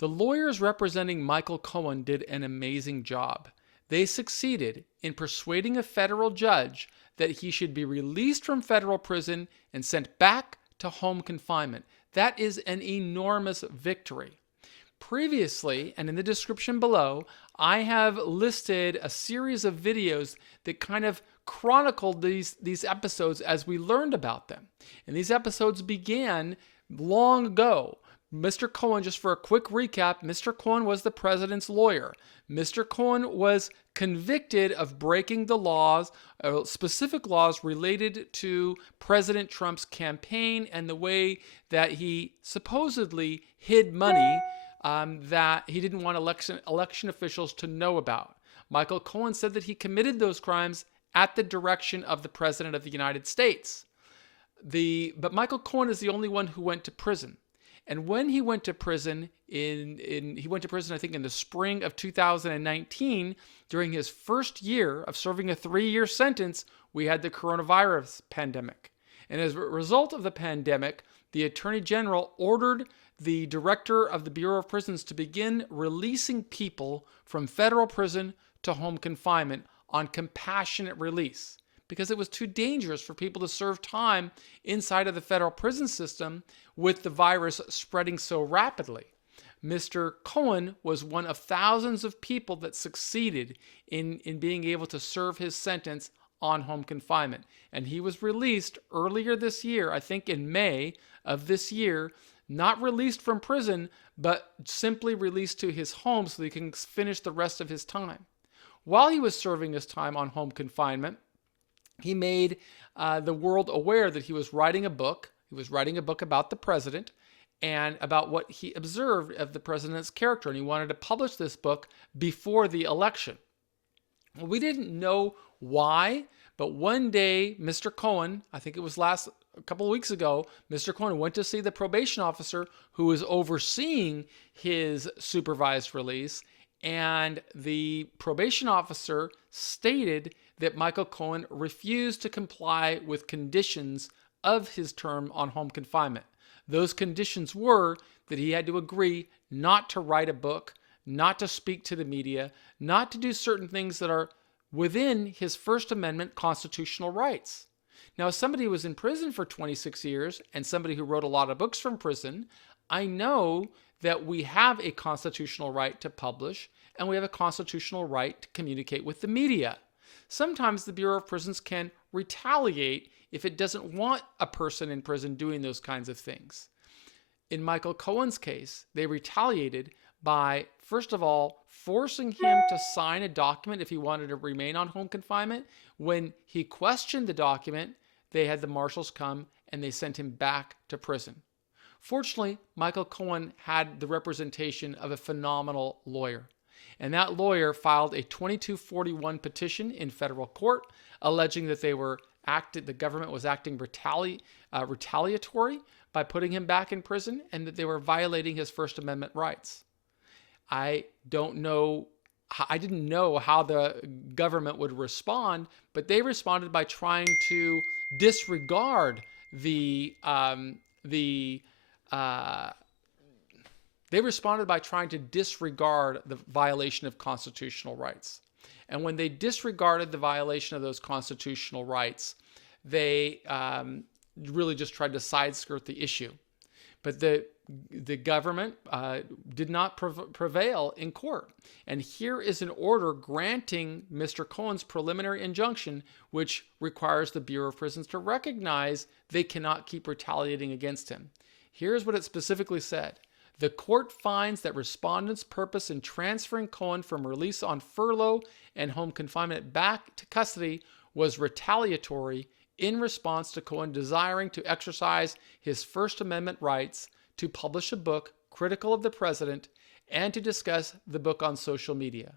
The lawyers representing Michael Cohen did an amazing job. They succeeded in persuading a federal judge that he should be released from federal prison and sent back to home confinement. That is an enormous victory. Previously, and in the description below, I have listed a series of videos that kind of chronicled these episodes as we learned about them. And these episodes began long ago. Mr. Cohen, just for a quick recap, Mr. Cohen was the president's lawyer. Mr. Cohen was convicted of breaking the laws, specific laws related to President Trump's campaign and the way that he supposedly hid money that he didn't want election officials to know about. Michael Cohen said that he committed those crimes at the direction of the President of the United States. But Michael Cohen is the only one who went to prison. And when he went to prison, he went to prison, I think, in the spring of 2019, during his first year of serving a 3-year sentence, we had the coronavirus pandemic. And as a result of the pandemic, the Attorney General ordered the director of the Bureau of Prisons to begin releasing people from federal prison to home confinement on compassionate release, because it was too dangerous for people to serve time inside of the federal prison system with the virus spreading so rapidly. Mr. Cohen was one of thousands of people that succeeded in being able to serve his sentence on home confinement. And he was released earlier this year, I think in May of this year, not released from prison, but simply released to his home so he can finish the rest of his time. While he was serving his time on home confinement, he made the world aware that he was writing a book. He was writing a book about the president and about what he observed of the president's character, and he wanted to publish this book before the election. Well, we didn't know why, but one day, Mr. Cohen, I think it was a couple of weeks ago, Mr. Cohen went to see the probation officer who was overseeing his supervised release, and the probation officer stated that Michael Cohen refused to comply with conditions of his term on home confinement. Those conditions were that he had to agree not to write a book, not to speak to the media, not to do certain things that are within his First Amendment constitutional rights. Now, as somebody who was in prison for 26 years and somebody who wrote a lot of books from prison, I know that we have a constitutional right to publish and we have a constitutional right to communicate with the media. Sometimes the Bureau of Prisons can retaliate if it doesn't want a person in prison doing those kinds of things. In Michael Cohen's case, they retaliated by, first of all, forcing him to sign a document if he wanted to remain on home confinement. When he questioned the document, they had the marshals come and they sent him back to prison. Fortunately, Michael Cohen had the representation of a phenomenal lawyer. And that lawyer filed a 2241 petition in federal court alleging that the government was acting retaliatory by putting him back in prison and that they were violating his First Amendment rights. I didn't know how the government would respond, but they responded by trying to disregard the violation of constitutional rights. And when they disregarded the violation of those constitutional rights, they really just tried to side-skirt the issue. But the government did not prevail in court. And here is an order granting Mr. Cohen's preliminary injunction, which requires the Bureau of Prisons to recognize they cannot keep retaliating against him. Here's what it specifically said. The court finds that respondents' purpose in transferring Cohen from release on furlough and home confinement back to custody was retaliatory in response to Cohen desiring to exercise his First Amendment rights to publish a book critical of the president and to discuss the book on social media.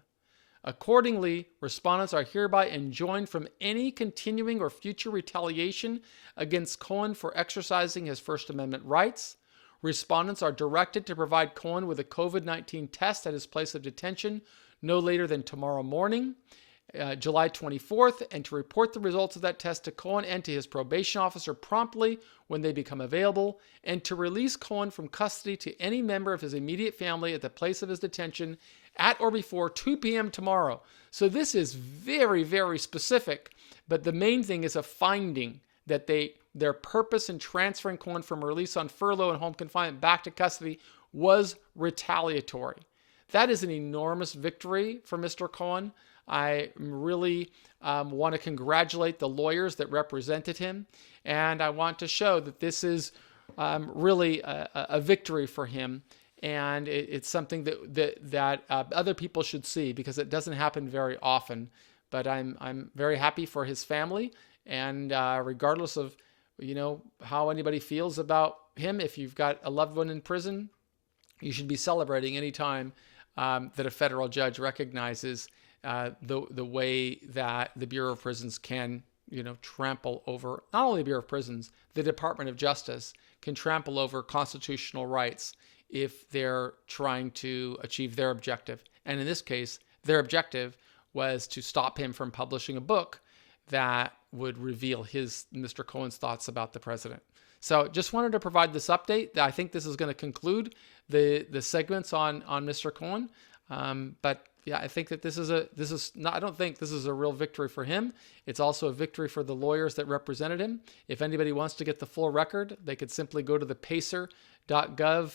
Accordingly, respondents are hereby enjoined from any continuing or future retaliation against Cohen for exercising his First Amendment rights. Respondents are directed to provide Cohen with a COVID-19 test at his place of detention no later than tomorrow morning. July 24th, and to report the results of that test to Cohen and to his probation officer promptly when they become available, and to release Cohen from custody to any member of his immediate family at the place of his detention at or before 2 p.m. tomorrow. So this is very, very specific, but the main thing is a finding that their purpose in transferring Cohen from release on furlough and home confinement back to custody was retaliatory. That is an enormous victory for Mr. Cohen. I really want to congratulate the lawyers that represented him, and I want to show that this is really a victory for him, and it's something that other people should see, because it doesn't happen very often. But I'm very happy for his family, and regardless of how anybody feels about him, if you've got a loved one in prison, you should be celebrating any time that a federal judge recognizes the way that the Bureau of Prisons can, trample over, not only the Bureau of Prisons, the Department of Justice can trample over constitutional rights if they're trying to achieve their objective. And in this case, their objective was to stop him from publishing a book that would reveal Mr. Cohen's thoughts about the president. So just wanted to provide this update. I think this is going to conclude the segments on Mr. Cohen. But yeah, I think that I don't think this is a real victory for him. It's also a victory for the lawyers that represented him. If anybody wants to get the full record, they could simply go to the pacer.gov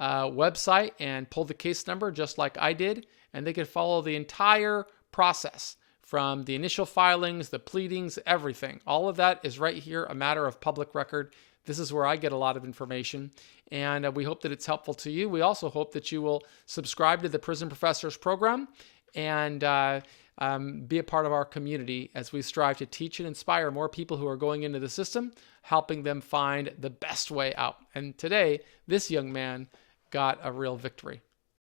website and pull the case number just like I did, and they could follow the entire process from the initial filings, the pleadings, everything. All of that is right here, a matter of public record. This is where I get a lot of information, and we hope that it's helpful to you. We also hope that you will subscribe to the Prison Professors program and be a part of our community as we strive to teach and inspire more people who are going into the system, helping them find the best way out. And today, this young man got a real victory.